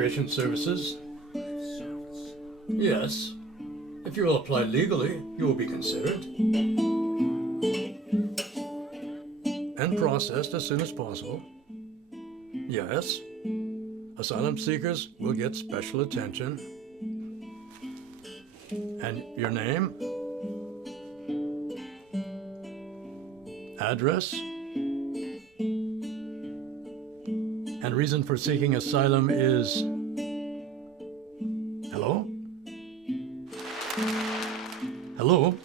immigration services. Yes. If you will apply legally, you will be considered and processed as soon as possible. Yes. Asylum seekers will get special attention. And your name? Address? And reason for seeking asylum is... Hello? Hello?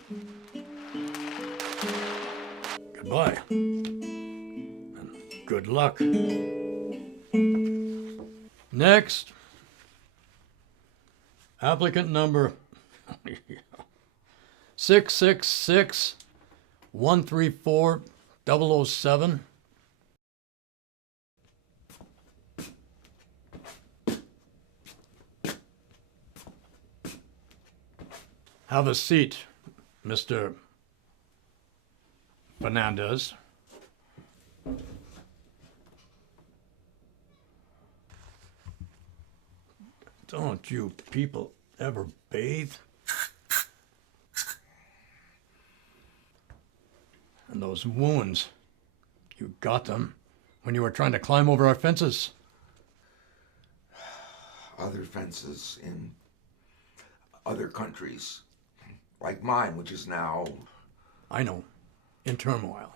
Goodbye. And good luck. Next. Applicant number 666-134-007. Have a seat, Mr. Fernandez. Don't you people ever bathe? And those wounds, you got them when you were trying to climb over our fences. Other fences in other countries, like mine, which is now... I know, in turmoil.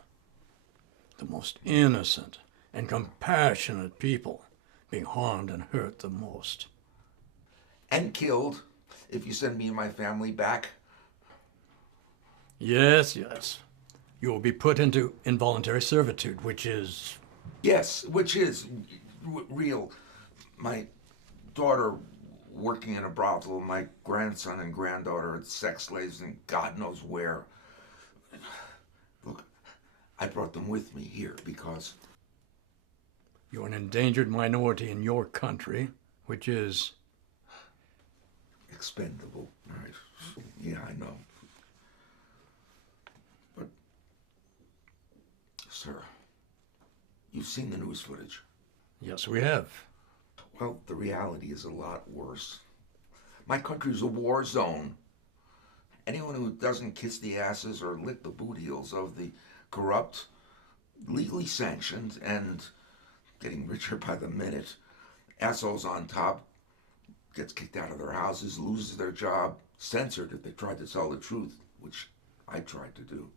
The most innocent and compassionate people being harmed and hurt the most. And killed, if you send me and my family back. Yes, yes. You will be put into involuntary servitude, which is... Yes, which is real. My daughter working in a brothel, my grandson and granddaughter are sex slaves and God knows where. Look, I brought them with me here because... You're an endangered minority in your country, which is... expendable, right? Yeah, I know. But, sir, you've seen the news footage. Yes, we have. Well, the reality is a lot worse. My country's a war zone. Anyone who doesn't kiss the asses or lick the boot heels of the corrupt, legally sanctioned, and getting richer by the minute, assholes on top, gets kicked out of their houses, loses their job, censored if they tried to tell the truth, which I tried to do.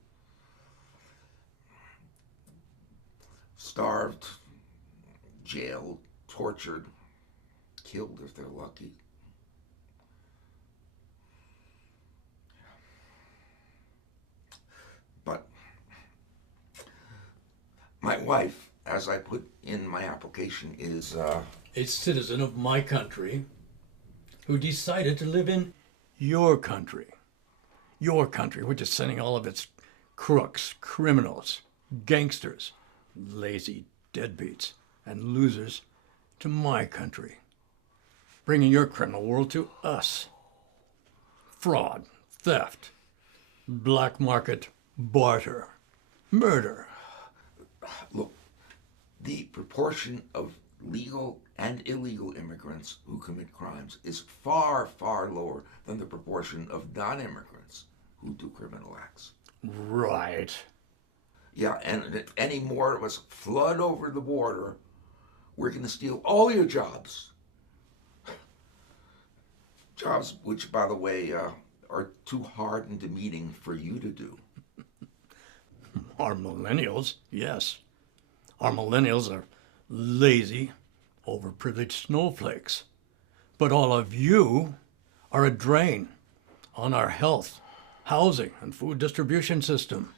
Starved, jailed, tortured, killed if they're lucky. But my wife, as I put in my application, is A citizen of my country who decided to live in your country. Your country, which is sending all of its crooks, criminals, gangsters, lazy deadbeats, and losers to my country, bringing your criminal world to us. Fraud, theft, black market, barter, murder. Look, the proportion of legal and illegal immigrants who commit crimes is far, far lower than the proportion of non-immigrants who do criminal acts. Right. Yeah, and if any more of us flood over the border, we're going to steal all your jobs. Jobs which, by the way, are too hard and demeaning for you to do. Our millennials, yes. Our millennials are lazy, overprivileged snowflakes. But all of you are a drain on our health, housing, and food distribution system.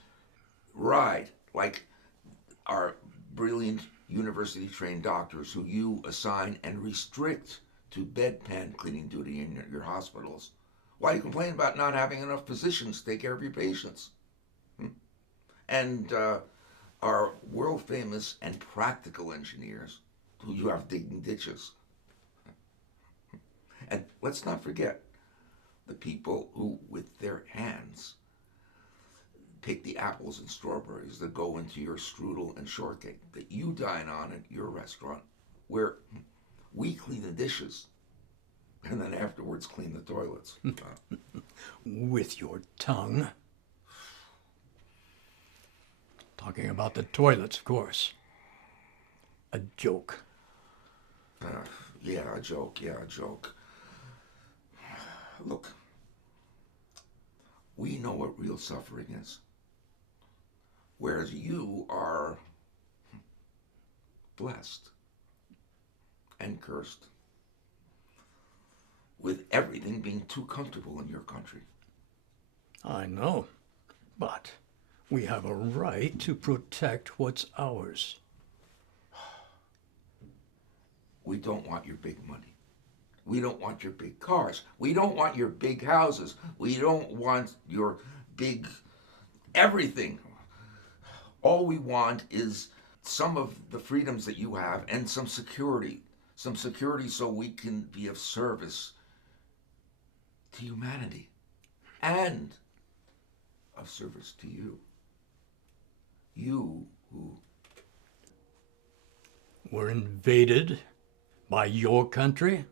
Right, like our brilliant university-trained doctors who you assign and restrict to bedpan cleaning duty in your hospitals. Why you complain about not having enough physicians to take care of your patients? And our world-famous and practical engineers who you have digging ditches. And let's not forget the people who, with their hands, pick the apples and strawberries that go into your strudel and shortcake that you dine on at your restaurant, where we clean the dishes, and then afterwards clean the toilets. With your tongue. Talking about the toilets, of course. A joke. Yeah, a joke. Look, we know what real suffering is. Whereas you are blessed and cursed with everything being too comfortable in your country. I know, but we have a right to protect what's ours. We don't want your big money. We don't want your big cars. We don't want your big houses. We don't want your big everything. All we want is some of the freedoms that you have and some security. Some security so we can be of service to humanity and of service to you. You who Were invaded by your country?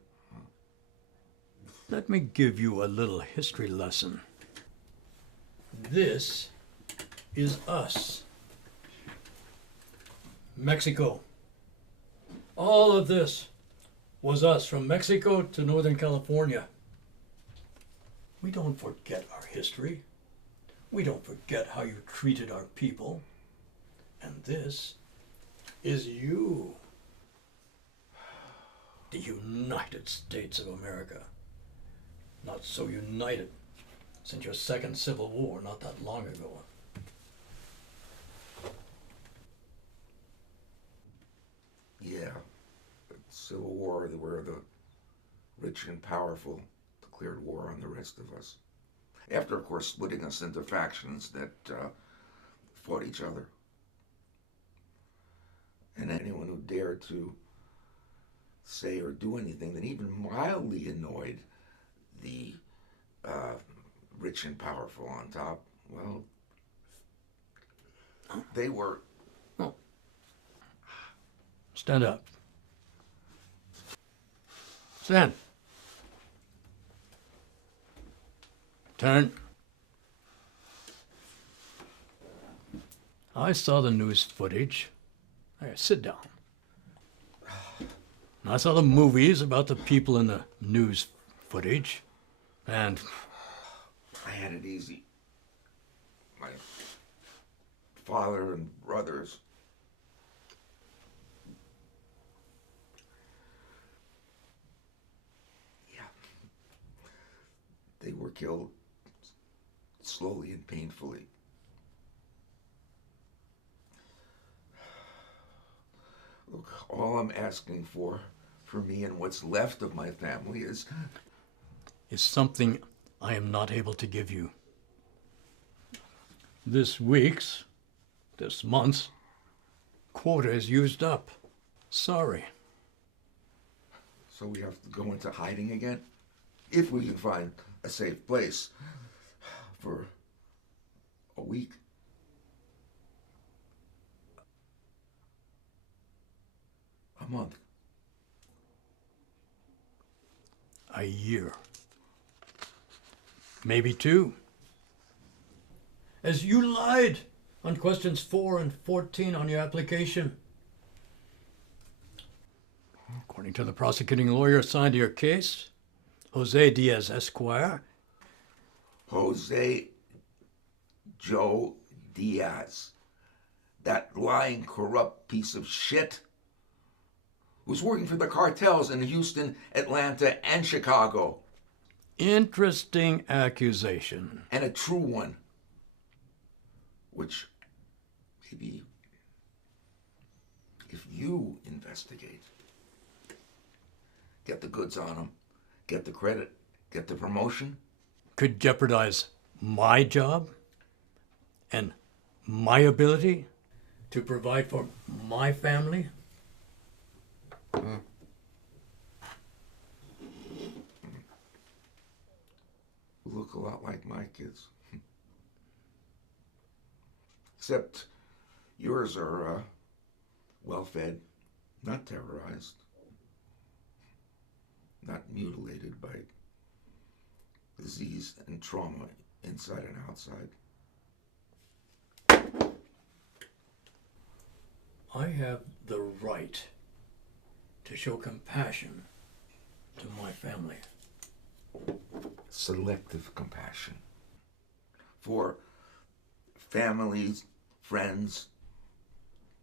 Let me give you a little history lesson. This is us. Mexico. All of this was us from Mexico to Northern California. We don't forget our history. We don't forget how you treated our people. And this is you. The United States of America. Not so united since your second Civil War not that long ago. Yeah, the Civil War, where the rich and powerful declared war on the rest of us. After, of course, splitting us into factions that fought each other. And anyone who dared to say or do anything that even mildly annoyed the rich and powerful on top, well, they were... Oh. Stand up. Stand. Turn. I saw the news footage. Hey, sit down. I saw the movies about the people in the news footage, and I had it easy. My father and brothers. Yeah. They were killed slowly and painfully. Look, all I'm asking for me and what's left of my family is something I am not able to give you. This month's quota is used up. Sorry. So we have to go into hiding again? If we can find a safe place for a week. A month. A year. Maybe 2. As you lied on questions 4 and 14 on your application. According to the prosecuting lawyer assigned to your case, Jose Diaz Esquire. Jose Joe Diaz. That lying, corrupt piece of shit who's working for the cartels in Houston, Atlanta, and Chicago. Interesting accusation. And a true one. Which maybe if you investigate, get the goods on him, get the credit, get the promotion. Could jeopardize my job and my ability to provide for my family. Look a lot like my kids. Except yours are well-fed, not terrorized. not mutilated by disease and trauma inside and outside. I have the right to show compassion to my family. Selective compassion for families, friends,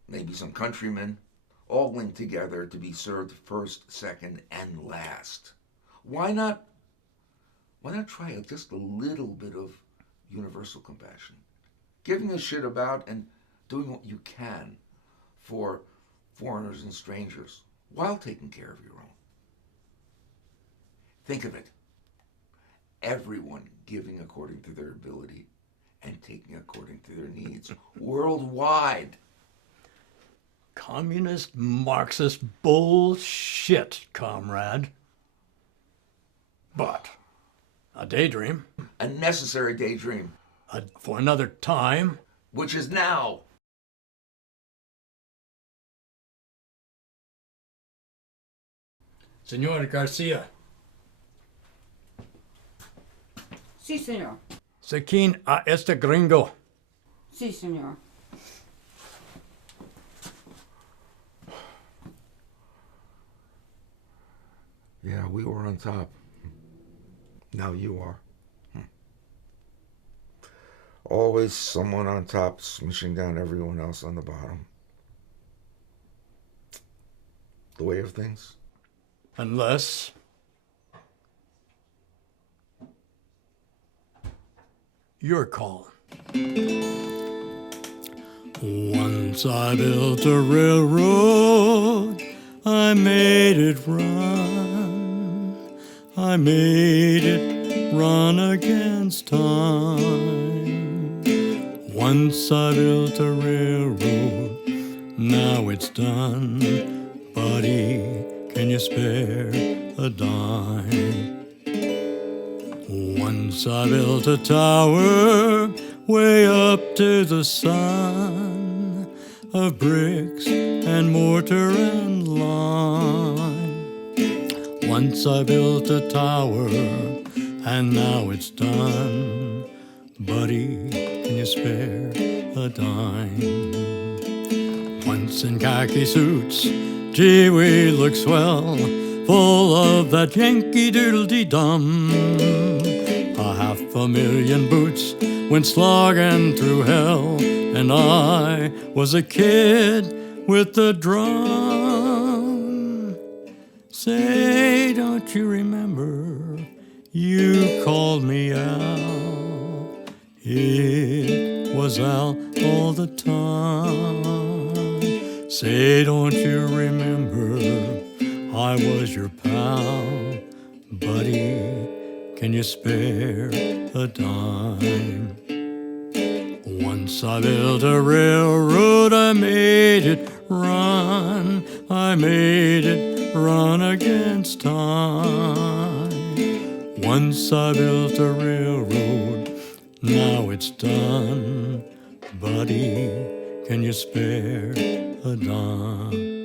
maybe some countrymen, all linked together to be served first, second, and last. Why not try just a little bit of universal compassion? Giving a shit about and doing what you can for foreigners and strangers while taking care of your own. Think of it. Everyone giving according to their ability and taking according to their needs worldwide. Communist Marxist bullshit, comrade. But a daydream. A necessary daydream. For another time. Which is now. Señor Garcia. Sí, señor. Sequin a este gringo. Sí, señor. Yeah, we were on top. Now you are. Always someone on top smishing down everyone else on the bottom. The way of things. Unless your call. Once I built a railroad, I made it run. I made it run against time. Once I built a railroad, now it's done. Buddy, can you spare a dime? Once I built a tower way up to the sun, of bricks and mortar and lime. Once I built a tower, and now it's done. Buddy, can you spare a dime? Once in khaki suits, gee, we look swell, full of that Yankee Doodle-Dee-Dum. 500,000 boots went slogging through hell, and I was a kid with the drum. Say, don't you remember, you called me Al. It was Al all the time. Say, don't you remember, I was your pal. Buddy, can you spare a dime? Once I built a railroad, I made it run. I made it run against time. Once I built a railroad, now it's done. Buddy, can you spare a dime?